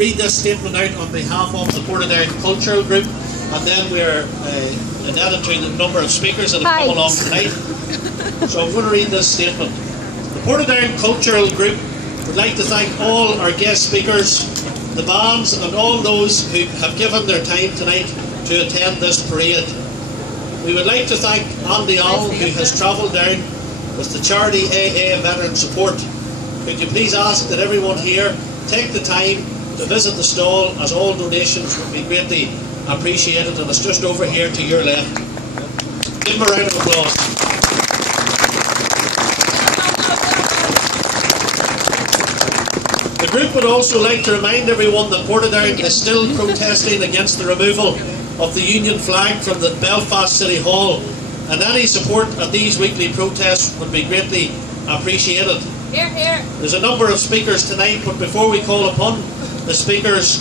read this statement out on behalf of the Portadown Cultural Group, and then we're indebted to the number of speakers that have come along tonight. So I'm going to read this statement. The Portadown Cultural Group would like to thank all our guest speakers, the bands, and all those who have given their time tonight to attend this parade. We would like to thank Andy All, who has travelled down with the charity AA Veteran Support. Could you please ask that everyone here take the time to visit the stall, as all donations would be greatly appreciated, and it's just over here to your left. Give them a round of applause. The group would also like to remind everyone that Portadown is still protesting against the removal of the Union flag from the Belfast City Hall, and any support at these weekly protests would be greatly appreciated. Here, here. There's a number of speakers tonight, but before we call upon the speakers,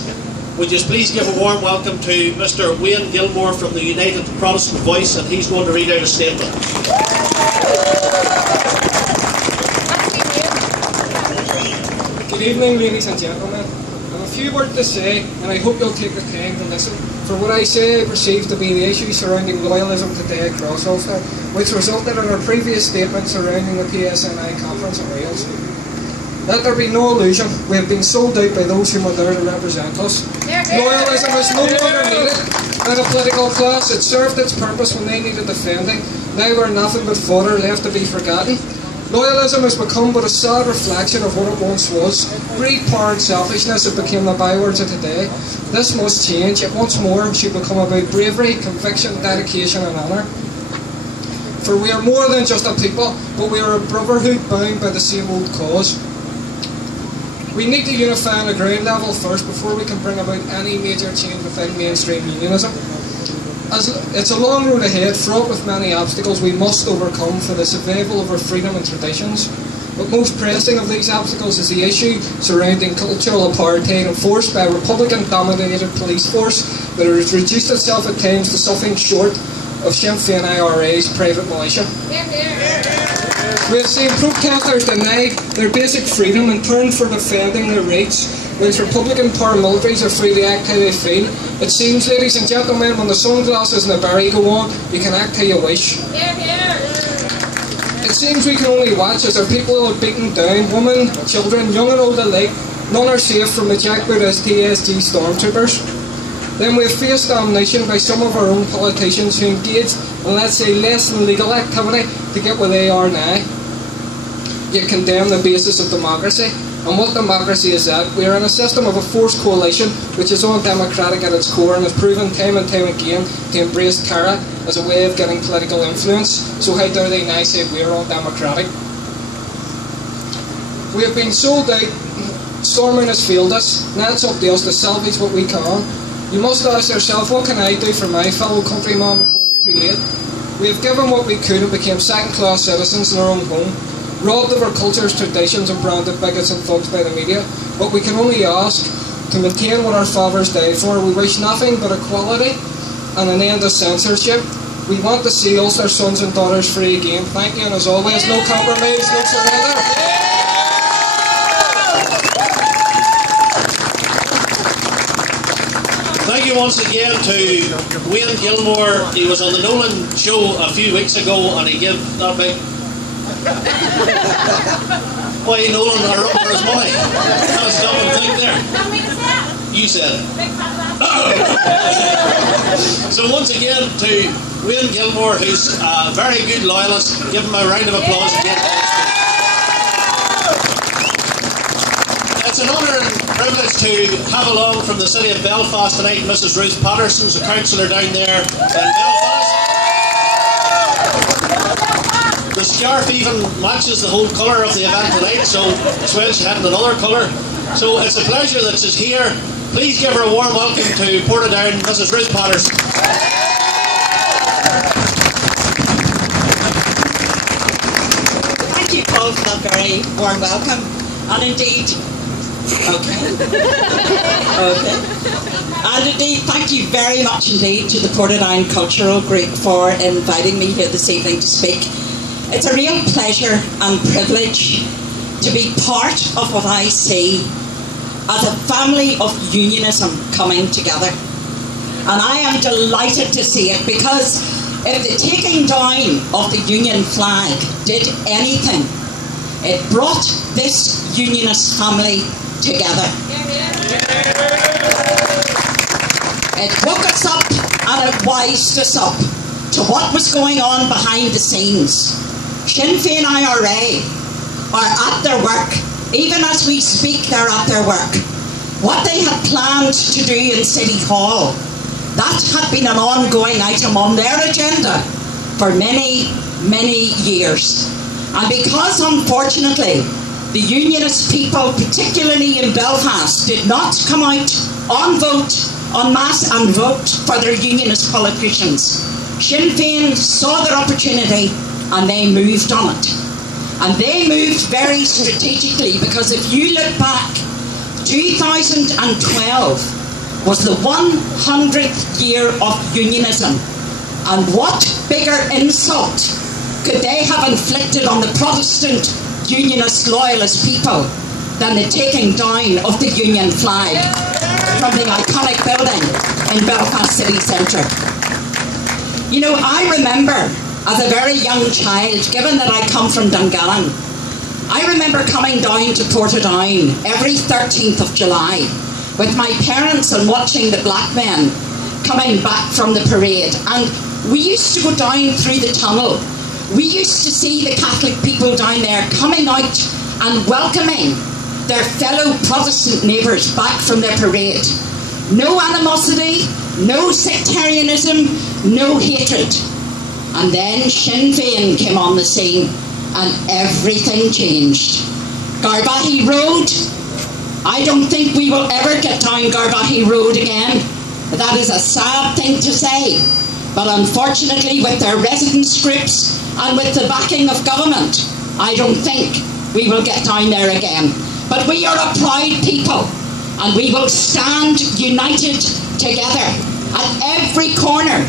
would you please give a warm welcome to Mr. Wayne Gilmore from the United Protestant Voice, and he's going to read out a statement. Good evening, ladies and gentlemen. I have a few words to say, and I hope you'll take the time to listen. For what I say I perceive to be the issue surrounding loyalism today across Ulster, which resulted in our previous statement surrounding the PSNI conference in Wales. Let there be no illusion, we have been sold out by those who are there to represent us. Loyalism is no longer needed by the political class. It served its purpose when they needed defending. Now we're nothing but fodder left to be forgotten. Loyalism has become but a sad reflection of what it once was. Greed, power and selfishness have become the bywords of today. This must change. It once more should become about bravery, conviction, dedication and honour. For we are more than just a people, but we are a brotherhood bound by the same old cause. We need to unify on a ground level first before we can bring about any major change within mainstream unionism. It's a long road ahead, fraught with many obstacles we must overcome for the survival of our freedom and traditions. But most pressing of these obstacles is the issue surrounding cultural apartheid enforced by a Republican-dominated police force that has reduced itself at times to something short of Sinn Féin IRA's private militia. We have seen protesters deny their basic freedom in turn for defending their rights, whilst Republican paramilitaries are free to act how they feel. It seems, ladies and gentlemen, when the sunglasses and the berry go on, you can act how you wish. It seems we can only watch as our people are beaten down, women, children, young and old alike. None are safe from the jackboot TSG stormtroopers. Then we have faced damnation by some of our own politicians who engage in, let's say, less than legal activity to get where they are now. Yet condemn the basis of democracy. And what democracy is that? We are in a system of a forced coalition which is undemocratic at its core and has proven time and time again to embrace terror as a way of getting political influence. So how dare they now say we are undemocratic? We have been sold out, Storming has failed us, now it's up to us to salvage what we can. You must ask yourself, what can I do for my fellow countrymen before it's too late? We have given what we could and became second-class citizens in our own home, robbed of our cultures, traditions and branded bigots and thugs by the media. But we can only ask to maintain what our fathers died for. We wish nothing but equality and an end to censorship. We want to see Ulster sons and daughters free again. Thank you, and as always, no compromise, no surrender. Thank you once again to Wayne Gilmore. He was on the Nolan show a few weeks ago and he gave that big why Nolan are up for his money. Can't stop and think there. You said it. So once again to Wayne Gilmore, who's a very good loyalist. Give him a round of applause again. It's an honour and privilege to have along from the city of Belfast tonight Mrs. Ruth Patterson's a councillor down there in Belfast. The scarf even matches the whole colour of the event tonight, so it's well she had another colour. So it's a pleasure that she's here. Please give her a warm welcome to Portadown, Mrs. Ruth Patterson. Thank you, Paul, for that very warm welcome. And indeed, and indeed, thank you very much indeed to the Portadown Cultural Group for inviting me here this evening to speak. It's a real pleasure and privilege to be part of what I see as a family of unionism coming together. And I am delighted to see it, because if the taking down of the Union flag did anything, it brought this unionist family together. It woke us up and it wised us up to what was going on behind the scenes. Sinn Féin IRA are at their work. Even as we speak, they're at their work. What they had planned to do in City Hall, that had been an ongoing item on their agenda for many, many years. And because, unfortunately, the unionist people, particularly in Belfast, did not come out en masse and vote for their unionist politicians, Sinn Féin saw their opportunity and they moved on it. And they moved very strategically, because if you look back, 2012 was the 100th year of unionism. And what bigger insult could they have inflicted on the Protestant unionist loyalist people than the taking down of the Union flag from the iconic building in Belfast city centre? You know, I remember as a very young child, given that I come from Dungannon, I remember coming down to Portadown every 13th of July with my parents and watching the black men coming back from the parade. And we used to go down through the tunnel. We used to see the Catholic people down there coming out and welcoming their fellow Protestant neighbours back from their parade. No animosity, no sectarianism, no hatred. And then Sinn Féin came on the scene and everything changed. Garbahy Road, I don't think we will ever get down Garbahy Road again. That is a sad thing to say. But unfortunately, with their residence groups and with the backing of government, I don't think we will get down there again. But we are a proud people, and we will stand united together at every corner.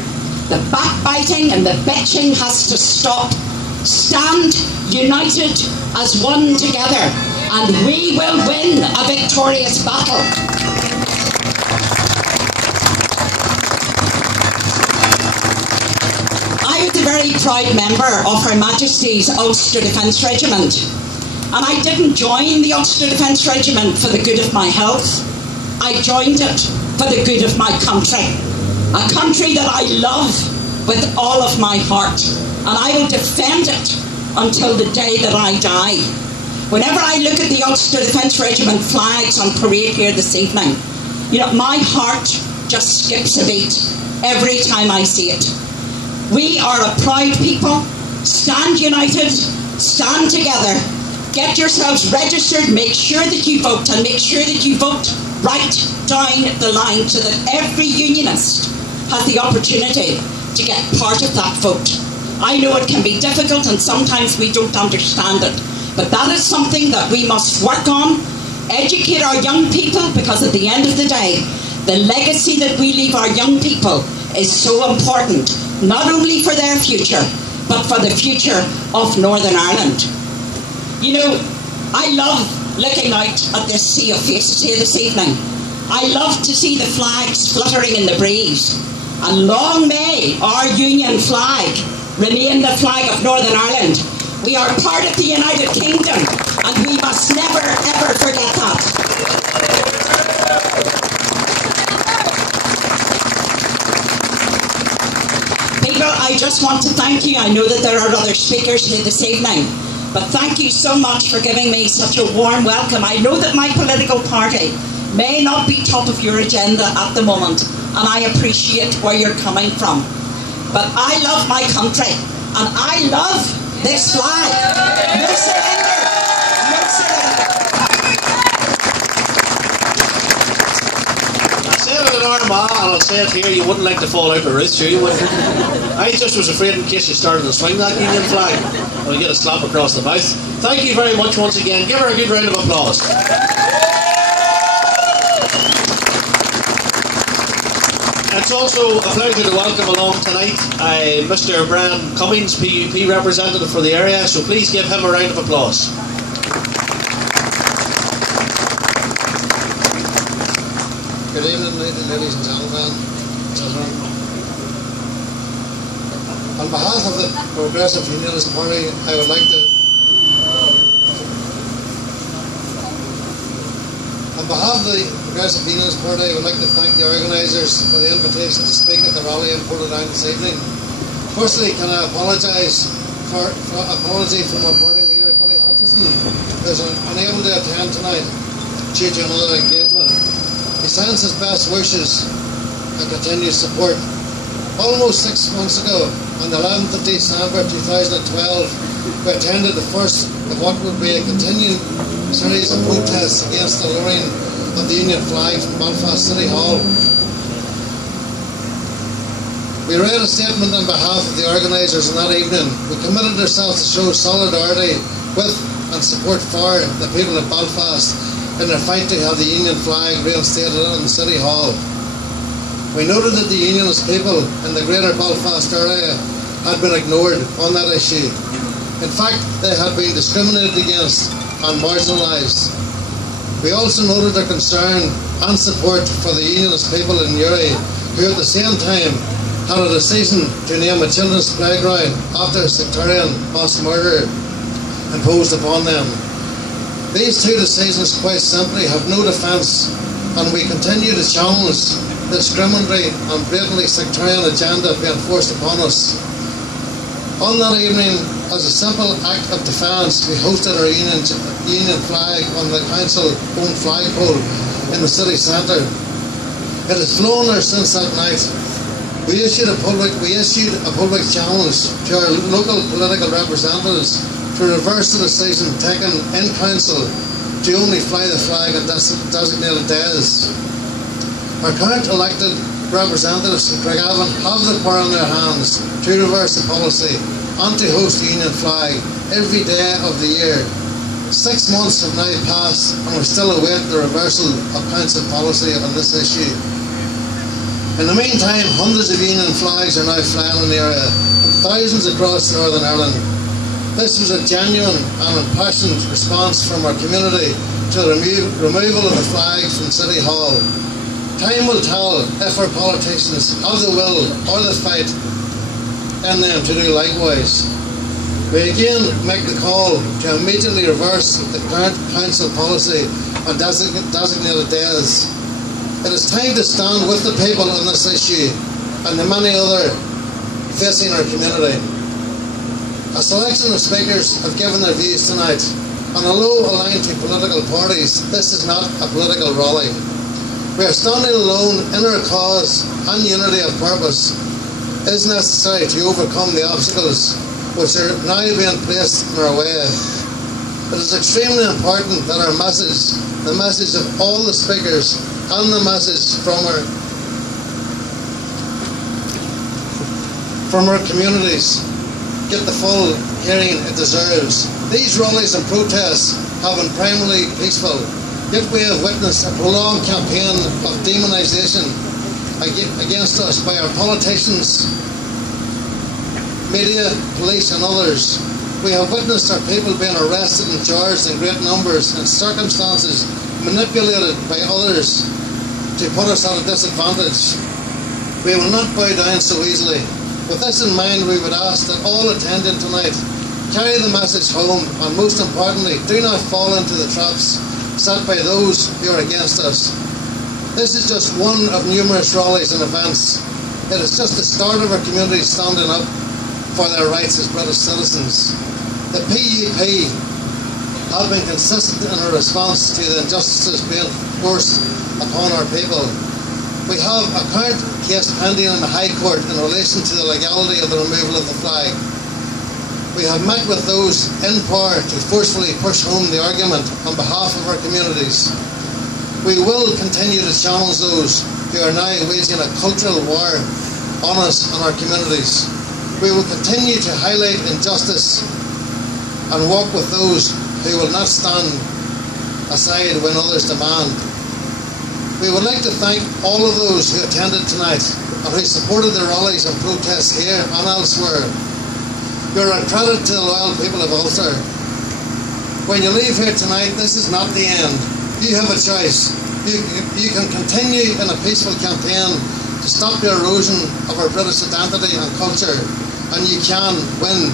The backbiting and the bitching has to stop. Stand united as one together, and we will win a victorious battle. I was a very proud member of Her Majesty's Ulster Defence Regiment, and I didn't join the Ulster Defence Regiment for the good of my health. I joined it for the good of my country, a country that I love with all of my heart, and I will defend it until the day that I die. Whenever I look at the Ulster Defence Regiment flags on parade here this evening, you know, my heart just skips a beat every time I see it. We are a proud people. Stand united, stand together, get yourselves registered, make sure that you vote, and make sure that you vote right down the line so that every unionist has the opportunity to get part of that vote. I know it can be difficult and sometimes we don't understand it, but that is something that we must work on, educate our young people, because at the end of the day, the legacy that we leave our young people is so important, not only for their future, but for the future of Northern Ireland. You know, I love looking out at this sea of faces here this evening. I love to see the flags fluttering in the breeze. And long may our Union flag remain the flag of Northern Ireland. We are part of the United Kingdom, and we must never, ever forget that. People, I just want to thank you. I know that there are other speakers here this evening, but thank you so much for giving me such a warm welcome. I know that my political party may not be top of your agenda at the moment, and I appreciate where you're coming from. But I love my country, and I love this flag. No surrender, no surrender. I said it in Armagh, and I'll say it here, you wouldn't like to fall out of Ruth, sure you wouldn't. I just was afraid in case you started to swing that Union flag, I'll get a slap across the mouth. Thank you very much once again. Give her a good round of applause. It's also a pleasure to welcome along tonight Mr. Brian Cummings, PUP representative for the area, so please give him a round of applause. Good evening, ladies and gentlemen, children. On behalf of the Progressive Unionist Party, I would like to thank the organisers for the invitation to speak at the rally in Portadown this evening. Firstly, can I apologise for apology from our party leader, Billy Hutchison, who is unable to attend tonight due to another engagement. He sends his best wishes and continued support. Almost 6 months ago, on the 11th of December 2012, we attended the first of what would be a continuing series of protests against the lowering of the Union flag from Belfast City Hall. We read a statement on behalf of the organisers on that evening. We committed ourselves to show solidarity with and support for the people of Belfast in their fight to have the Union flag reinstated in City Hall. We noted that the Unionist people in the greater Belfast area had been ignored on that issue. In fact, they had been discriminated against and marginalised. We also noted their concern and support for the Unionist people in Uri, who at the same time had a decision to name a children's playground after a sectarian mass murder imposed upon them. These two decisions quite simply have no defence, and we continue to challenge the discriminatory and blatantly sectarian agenda being forced upon us. On that evening, as a simple act of defiance, we hosted our Union flag on the council-owned flagpole in the city centre. It has flown there since that night. We issued a public challenge to our local political representatives to reverse the decision taken in council to only fly the flag on designated days. Our current elected representatives in Craigavon have the power in their hands to reverse the policy and to host the Union flag every day of the year. 6 months have now passed and we still await the reversal of council policy on this issue. In the meantime, hundreds of Union flags are now flying in the area, and thousands across Northern Ireland. This was a genuine and impassioned response from our community to the removal of the flag from City Hall. Time will tell if our politicians have the will or the fight in them to do likewise. We again make the call to immediately reverse the current council policy on designated days. It is time to stand with the people on this issue and the many other facing our community. A selection of speakers have given their views tonight, and although aligned to political parties, this is not a political rally. We are standing alone in our cause, and unity of purpose is necessary to overcome the obstacles which are now being placed in our way. It is extremely important that our message, the message of all the speakers, and the message from our communities get the full hearing it deserves. These rallies and protests have been primarily peaceful, yet we have witnessed a prolonged campaign of demonisation against us by our politicians, media, police and others. We have witnessed our people being arrested and charged in great numbers in circumstances manipulated by others to put us at a disadvantage. We will not bow down so easily. With this in mind, we would ask that all attending tonight carry the message home, and most importantly, do not fall into the traps set by those who are against us. This is just one of numerous rallies and events. It is just the start of our community standing up for their rights as British citizens. The PUP have been consistent in our response to the injustices being forced upon our people. We have a current case pending in the High Court in relation to the legality of the removal of the flag. We have met with those in power to forcefully push home the argument on behalf of our communities. We will continue to challenge those who are now waging a cultural war on us and our communities. We will continue to highlight injustice and walk with those who will not stand aside when others demand. We would like to thank all of those who attended tonight and who supported the rallies and protests here and elsewhere. You are a credit to the loyal people of Ulster. When you leave here tonight, this is not the end. You have a choice. You can continue in a peaceful campaign to stop the erosion of our British identity and culture, and you can win.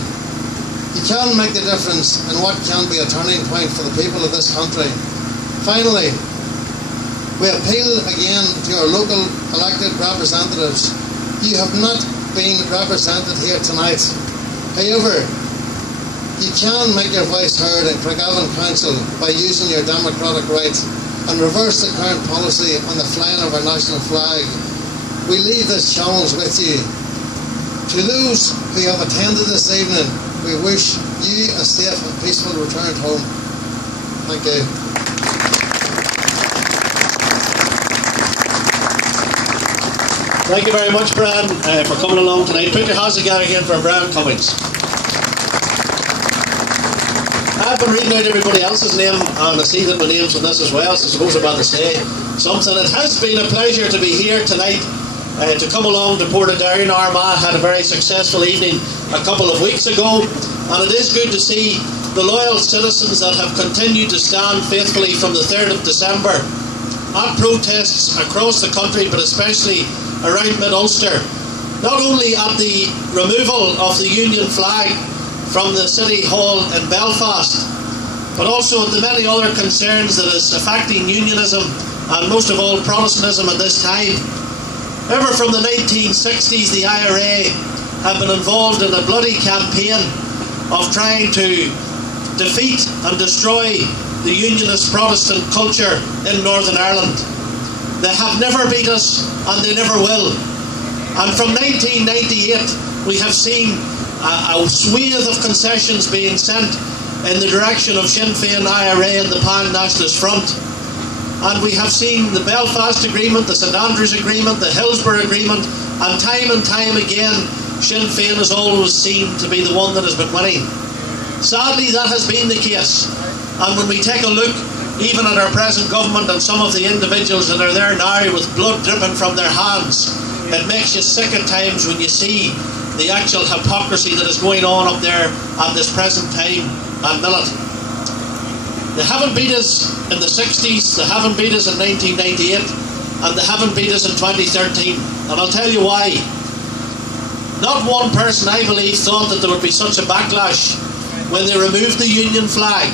You can make the difference in what can be a turning point for the people of this country. Finally, we appeal again to our local elected representatives. You have not been represented here tonight. However, you can make your voice heard in Craigavon Council by using your democratic right and reverse the current policy on the flying of our national flag. We leave this challenge with you. To those who have attended this evening, we wish you a safe and peaceful return home. Thank you. Thank you very much, Brian, for coming along tonight. Put your hands together again for Brian Cummings. I've been reading out everybody else's name, and I see that my name's on this as well, so I suppose I'm about to say something. It has been a pleasure to be here tonight, to come along to Portadown. Armagh had a very successful evening a couple of weeks ago, and it is good to see the loyal citizens that have continued to stand faithfully from the 3rd of December at protests across the country, but especially around mid-Ulster, not only at the removal of the Union flag from the City Hall in Belfast, but also at the many other concerns that is affecting unionism and most of all Protestantism at this time. Ever from the 1960s, the IRA have been involved in a bloody campaign of trying to defeat and destroy the unionist Protestant culture in Northern Ireland. They have never beat us, and they never will. And from 1998, we have seen a swathe of concessions being sent in the direction of Sinn Féin, IRA and the Pan-Nationalist Front. And we have seen the Belfast Agreement, the St Andrews Agreement, the Hillsborough Agreement, and time again, Sinn Féin is always seen to be the one that has been winning. Sadly, that has been the case. And when we take a look even at our present government and some of the individuals that are there now with blood dripping from their hands, it makes you sick at times when you see the actual hypocrisy that is going on up there at this present time and minute. They haven't beat us in the 60s, they haven't beat us in 1998, and they haven't beat us in 2013. And I'll tell you why. Not one person, I believe, thought that there would be such a backlash when they removed the Union flag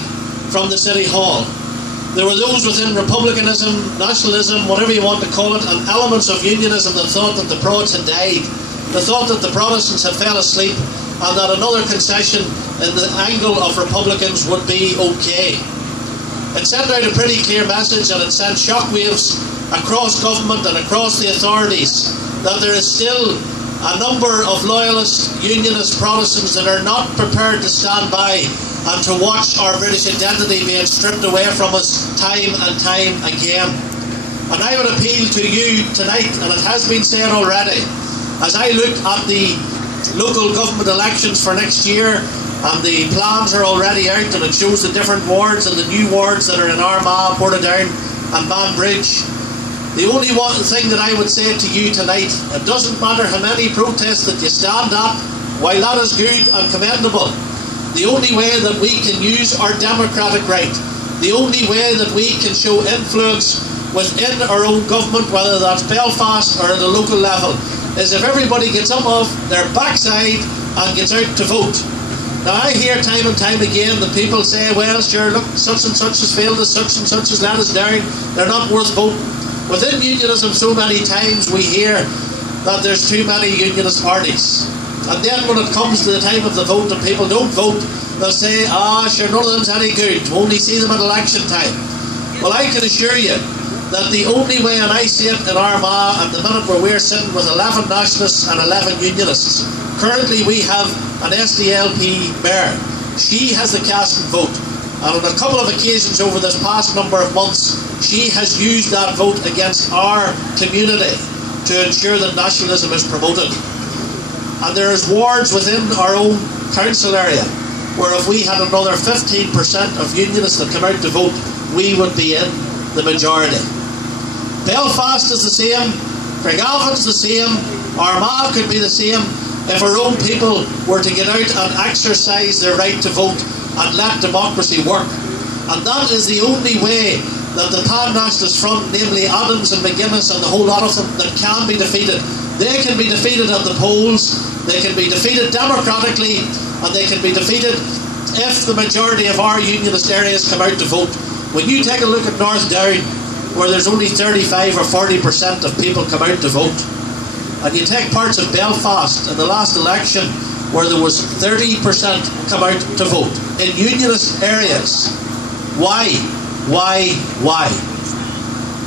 from the City Hall. There were those within republicanism, nationalism, whatever you want to call it, and elements of unionism that thought that the Prods had died. They thought that the Protestants had fell asleep and that another concession in the angle of Republicans would be okay. It sent out a pretty clear message, and it sent shockwaves across government and across the authorities that there is still a number of loyalist, unionist Protestants that are not prepared to stand by and to watch our British identity being stripped away from us time and time again. And I would appeal to you tonight, and it has been said already, as I look at the local government elections for next year, and the plans are already out, and it shows the different wards and the new wards that are in Armagh, Portadown and Banbridge. The only one thing that I would say to you tonight, it doesn't matter how many protests that you stand at, while that is good and commendable, the only way that we can use our democratic right, the only way that we can show influence within our own government, whether that's Belfast or at a local level, is if everybody gets up off their backside and gets out to vote. Now I hear time and time again that people say, well sure, look, such and such has failed us, such and such has let us down, they're not worth voting. Within unionism so many times we hear that there's too many unionist parties. And then when it comes to the time of the vote and people don't vote, they'll say, sure, none of them's any good, we'll only see them at election time. Well, I can assure you that the only way, and I see it in Armagh at the minute where we're sitting with 11 nationalists and 11 unionists. Currently we have an SDLP mayor. She has the casting vote. And on a couple of occasions over this past number of months, she has used that vote against our community to ensure that nationalism is promoted. And there is wards within our own council area where if we had another 15% of unionists that come out to vote, we would be in the majority. Belfast is the same, Craigavon's the same, Armagh could be the same if our own people were to get out and exercise their right to vote and let democracy work. And that is the only way that the Pan-Nationalist Front, namely Adams and McGuinness and the whole lot of them, that can be defeated. They can be defeated at the polls, they can be defeated democratically, and they can be defeated if the majority of our unionist areas come out to vote. When you take a look at North Down, where there's only 35 or 40% of people come out to vote, and you take parts of Belfast in the last election where there was 30% come out to vote in unionist areas. Why?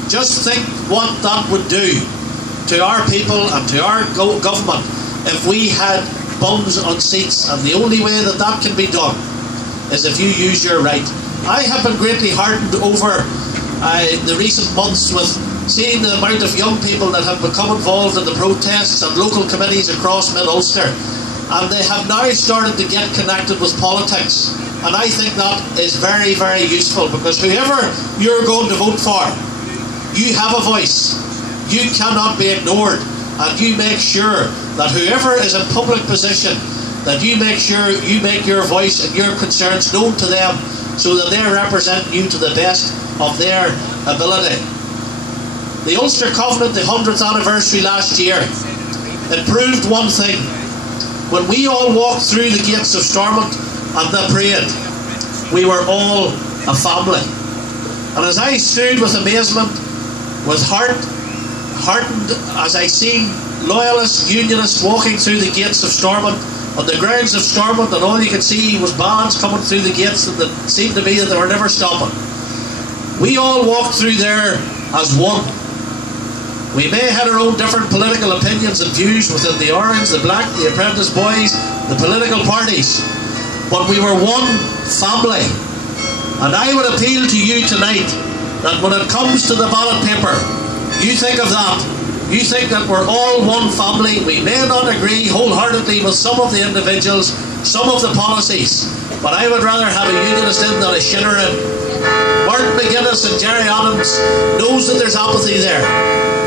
Just think what that would do to our people and to our government if we had bums on seats, and the only way that that can be done is if you use your right. I have been greatly heartened over the recent months with seeing the amount of young people that have become involved in the protests and local committees across mid-Ulster, and they have now started to get connected with politics, and I think that is very, very useful, because whoever you're going to vote for, you have a voice, you cannot be ignored, and you make sure that whoever is in public position, that you make sure you make your voice and your concerns known to them, so that they represent you to the best of their ability. The Ulster Covenant, the 100th anniversary last year, it proved one thing. When we all walked through the gates of Stormont and the parade, we were all a family. And as I stood with amazement, with heartened as I seen loyalist unionists walking through the gates of Stormont, on the grounds of Stormont, and all you could see was bands coming through the gates, and it seemed to be that they were never stopping. We all walked through there as one. We may have had our own different political opinions and views within the Orange, the Black, the Apprentice Boys, the political parties, but we were one family. And I would appeal to you tonight that when it comes to the ballot paper, you think of that. You think that we're all one family. We may not agree wholeheartedly with some of the individuals, some of the policies, but I would rather have a unionist in than a shinner in. Martin McGuinness and Jerry Adams knows that there's apathy there.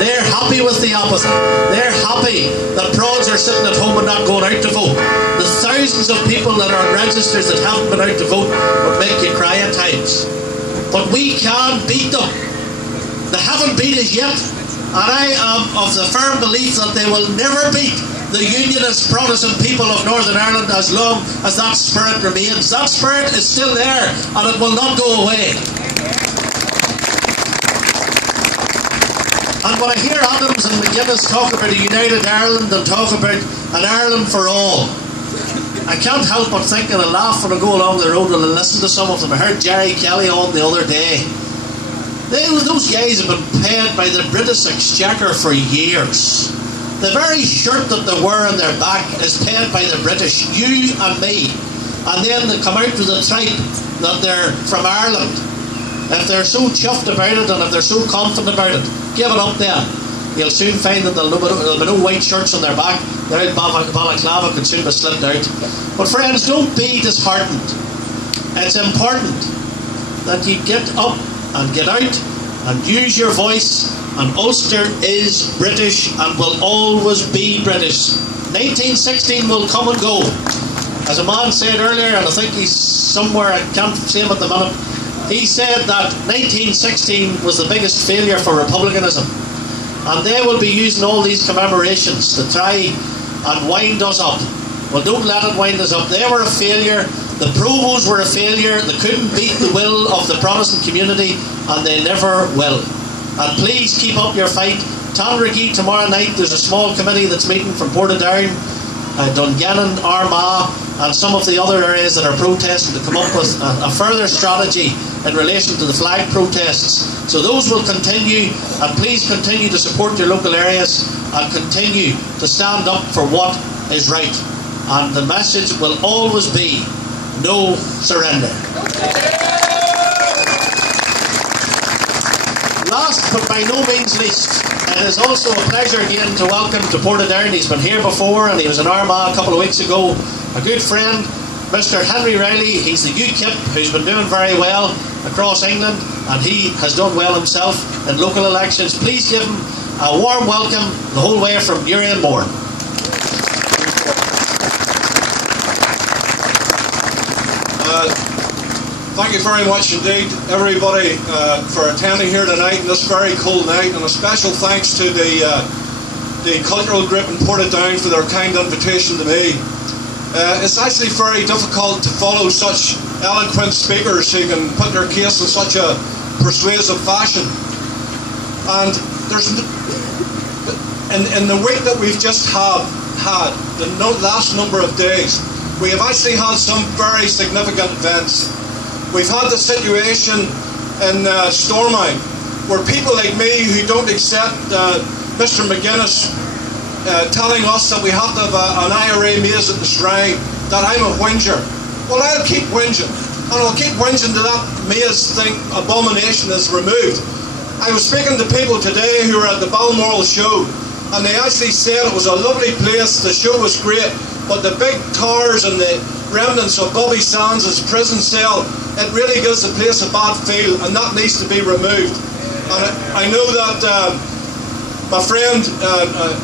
They're happy with the apathy. They're happy that prods are sitting at home and not going out to vote. The thousands of people that are on registers that haven't been out to vote would make you cry at times. But we can beat them. They haven't beat us yet. And I am of the firm belief that they will never beat the unionist Protestant people of Northern Ireland as long as that spirit remains. That spirit is still there, and it will not go away. And when I hear Adams and McGuinness talk about a united Ireland and talk about an Ireland for all, I can't help but think and I laugh when I go along the road and I listen to some of them. I heard Jerry Kelly on the other day. Those guys have been paid by the British Exchequer for years. The very shirt that they wear on their back is paid by the British, you and me. And then they come out with the tripe that they're from Ireland. If they're so chuffed about it and if they're so confident about it, give it up then. You'll soon find that there'll be no white shirts on their back. Their balaclava can soon be slipped out. But friends, don't be disheartened. It's important that you get up and get out and use your voice, and Ulster is British and will always be British. 1916 will come and go. As a man said earlier, and I think he's somewhere, I can't see him at the minute, he said that 1916 was the biggest failure for republicanism, and they will be using all these commemorations to try and wind us up. Well, don't let it wind us up. They were a failure. The Provos were a failure. They couldn't beat the will of the Protestant community, and they never will. And please keep up your fight. Tandragee tomorrow night, there's a small committee that's meeting from Portadown, Dungannon, Armagh, and some of the other areas that are protesting to come up with a further strategy in relation to the flag protests. So those will continue, and please continue to support your local areas and continue to stand up for what is right. And the message will always be no surrender. Last but by no means least, it is also a pleasure again to welcome to Portadown. He's been here before and he was in Armagh a couple of weeks ago. A good friend, Mr. Henry Riley. He's the UKIP who's been doing very well across England, and he has done well himself in local elections. Please give him a warm welcome the whole way from Newry and Bourne. Thank you very much indeed, everybody, for attending here tonight on this very cold night, and a special thanks to the cultural group in Portadown for their kind invitation to me. It's actually very difficult to follow such eloquent speakers who can put their case in such a persuasive fashion. And there's, in the week that we've just had, the last number of days, we have actually had some very significant events. We've had the situation in Stormine, where people like me who don't accept Mr. McGuinness telling us that we have to have an IRA maze at the shrine, that I'm a whinger. Well, I'll keep whinging, and I'll keep whinging till that maze thing, abomination, is removed. I was speaking to people today who were at the Balmoral show, and they actually said it was a lovely place, the show was great, but the big towers and the remnants of Bobby Sands' prison cell, it really gives the place a bad feel, and that needs to be removed. And I know that my friend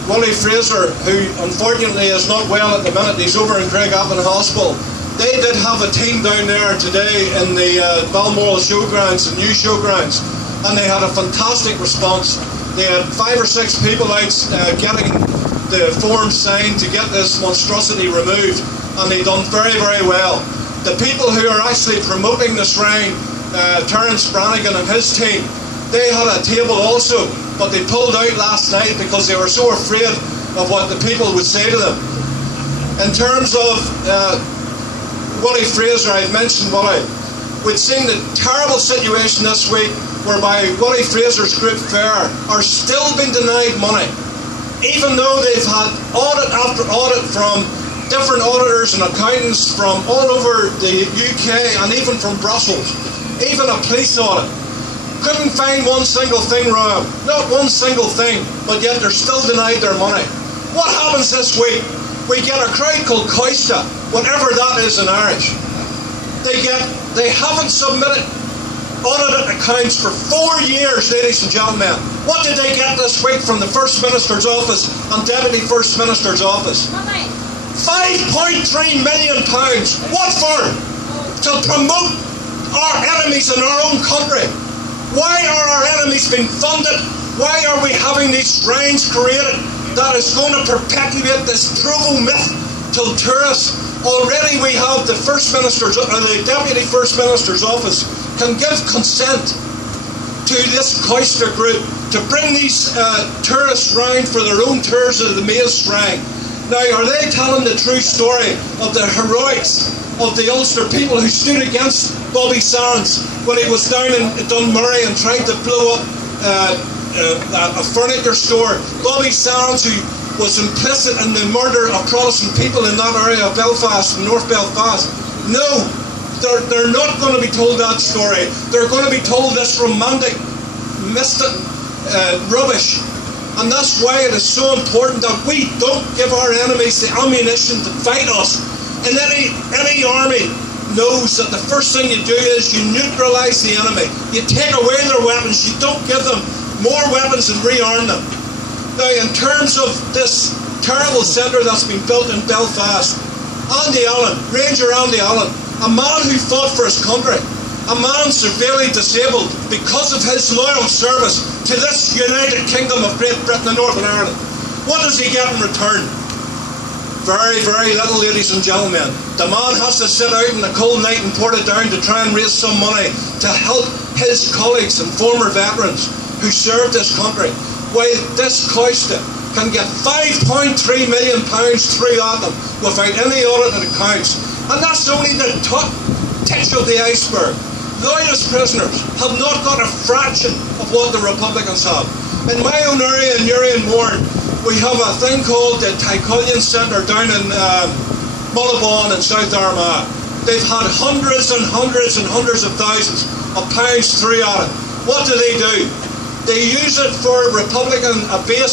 Wally Fraser, who unfortunately is not well at the minute, he's over in Craigavon Hospital, they did have a team down there today in the Balmoral showgrounds, the new showgrounds, and they had a fantastic response. They had 5 or 6 people out getting the forms signed to get this monstrosity removed, and they done very, very well. The people who are actually promoting the shrine, Terence Brannigan and his team, they had a table also, but they pulled out last night because they were so afraid of what the people would say to them. In terms of Wally Fraser, I've mentioned Wally. We'd seen the terrible situation this week whereby Wally Fraser's group Fair are still being denied money, even though they've had audit after audit from different auditors and accountants from all over the UK and even from Brussels, even a police audit. Couldn't find one single thing wrong, not one single thing, but yet they're still denied their money. What happens this week? We get a crowd called Coista, whatever that is in Irish. They haven't submitted audited accounts for 4 years, ladies and gentlemen. What did they get this week from the First Minister's office and Deputy First Minister's office? £5.3 million. What for? To promote our enemies in our own country. Why are our enemies being funded? Why are we having these shrines created that is going to perpetuate this Provo myth till tourists? Already we have the First Minister's, or the Deputy First Minister's office can give consent to this Coista group to bring these tourists round for their own tours of the maze shrine. Now, are they telling the true story of the heroics of the Ulster people who stood against Bobby Sands when he was down in Dunmurry and tried to blow up a furniture store? Bobby Sands, who was implicit in the murder of Protestant people in that area of Belfast, North Belfast. No, they're not going to be told that story. They're going to be told this romantic, mystic rubbish. And that's why it is so important that we don't give our enemies the ammunition to fight us. And any army knows that the first thing you do is you neutralise the enemy. You take away their weapons. You don't give them more weapons and rearm them. Now, in terms of this terrible centre that's been built in Belfast, Andy Allen, Ranger Andy Allen, a man who fought for his country, a man severely disabled because of his loyal service to this United Kingdom of Great Britain and Northern Ireland. What does he get in return? Very, very little, ladies and gentlemen. The man has to sit out in the cold night and Portadown to try and raise some money to help his colleagues and former veterans who served this country. While this Coista can get £5.3 million through at them without any audited accounts. And that's only the top tip of the iceberg. Loyalist prisoners have not got a fraction of what the Republicans have. In my own area in Uri and Mourne, we have a thing called the Tycullian Centre down in Mullabon in South Armagh. They've had hundreds and hundreds and hundreds of thousands of pounds through at it. What do? They use it for Republican base